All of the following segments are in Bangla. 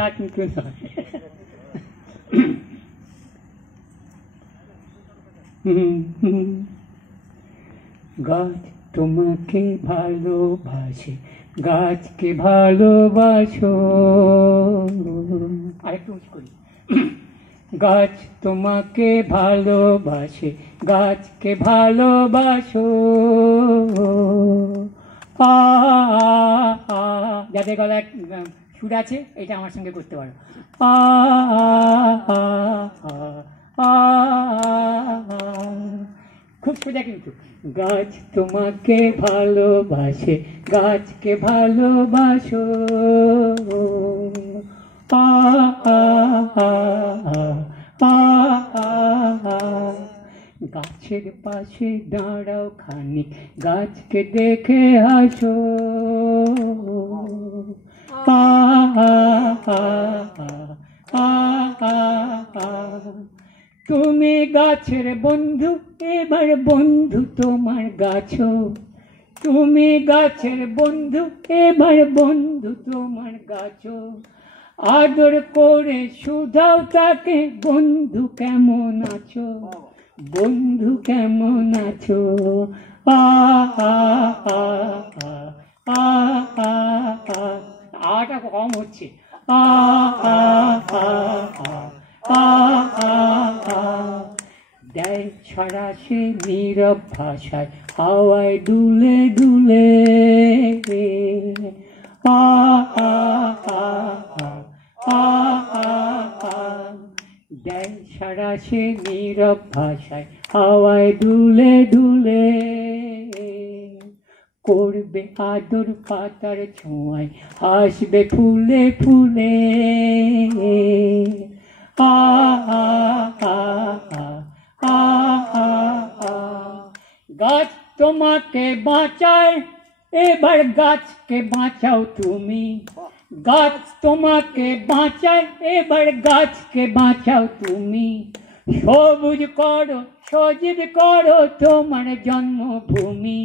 তার নতুন হয়। গাছ তোমাকে ভালোবাসে, গাছকে ভালোবাসো। আরেকটু উঁচু করি। গাছ তোমাকে ভালোবাসে, গাছকে ভালোবাসো। যাদের গলায় সুর আছে এটা আমার সঙ্গে করতে পারো। খুব সোজা কিন্তু। গাছ তোমাকে ভালোবাসে, গাছকে ভালোবাসো। গাছের পাশে দাঁড়াও খানিক, গাছকে দেখে হাসো। তুমি গাছের বন্ধু, এবার বন্ধু তোমার গাছও। তুমি গাছের বন্ধু, এবার বন্ধু তোমার গাছও। আদর করে শুধাও তাকে, বন্ধু কেমন আছো, বন্ধু কেমন আছো। আটা কম হচ্ছে। দেয় ছড়া সে নীরব ভাষায়, হাওয়ায় দুলে দুলে। দেয় সারা সে নীরব ভাষায়, হাওয়ায় দুলে দুলে। করবে আদর পাতার ছোঁয়ায়, হাসবে ফুলে ফুলে। গাছ তোমাকে বাঁচায়, এবার গাছকে বাঁচাও তুমি। গাছ তোমাকে বাঁচায়, এবার গাছকে বাঁচাও তুমি। সবুজ করো, সজীব করো তোমার জন্মভূমি।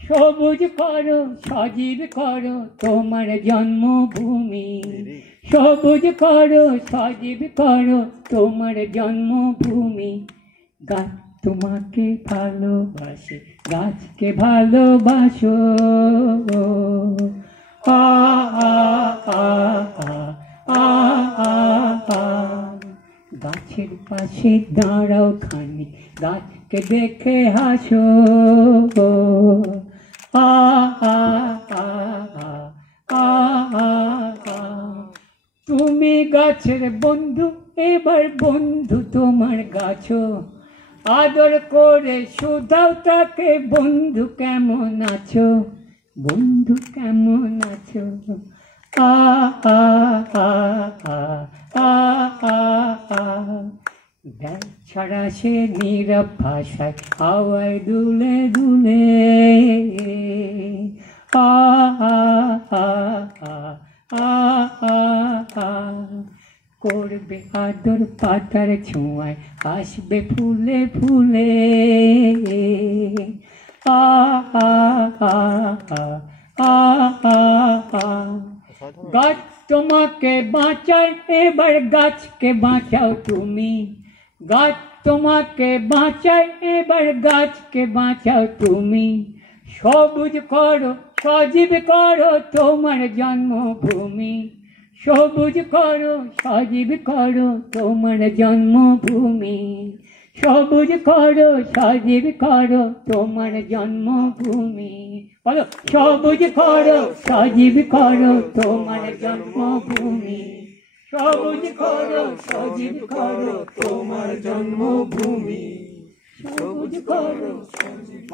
সবুজ করো, সজীব করো তোমার জন্মভূমি। সবুজ করো, সজীব করো তোমার জন্মভূমি। গাছ তোমাকে ভালোবাসে, গাছকে ভালোবাসো। গাছের পাশে দাঁড়াও খানিক, গাছকে দেখে হাসো। তুমি গাছের বন্ধু, এবার বন্ধু তোমার গাছও। আদর করে শুধাও তাকে, বন্ধু কেমন আছো, বন্ধু কেমন আছো। দেয় ছড়া সে নীরব ভাষায়, হাওয়ায় দুলে দুলে। করবে আদর পাতার ছোঁয়ায়, হাসবে ফুলে ফুলে। গাছ তোমাকে বাঁচায়, এবার গাছকে বাঁচাও তুমি। গাছ তোমাকে বাঁচায়, এবার গাছকে বাঁচাও তুমি। সবুজ করো, সজীব করো তোমার জন্মভূমি। সবুজ করো, সজীব করো তোমার জন্মভূমি। সবুজ করো, সজীব করো তোমার জন্মভূমি। বলো, সবুজ করো, সজীব করো তোমার জন্মভূমি। সবুজ করো, সজীব করো তোমার জন্মভূমি। সবুজ করো, সজীব।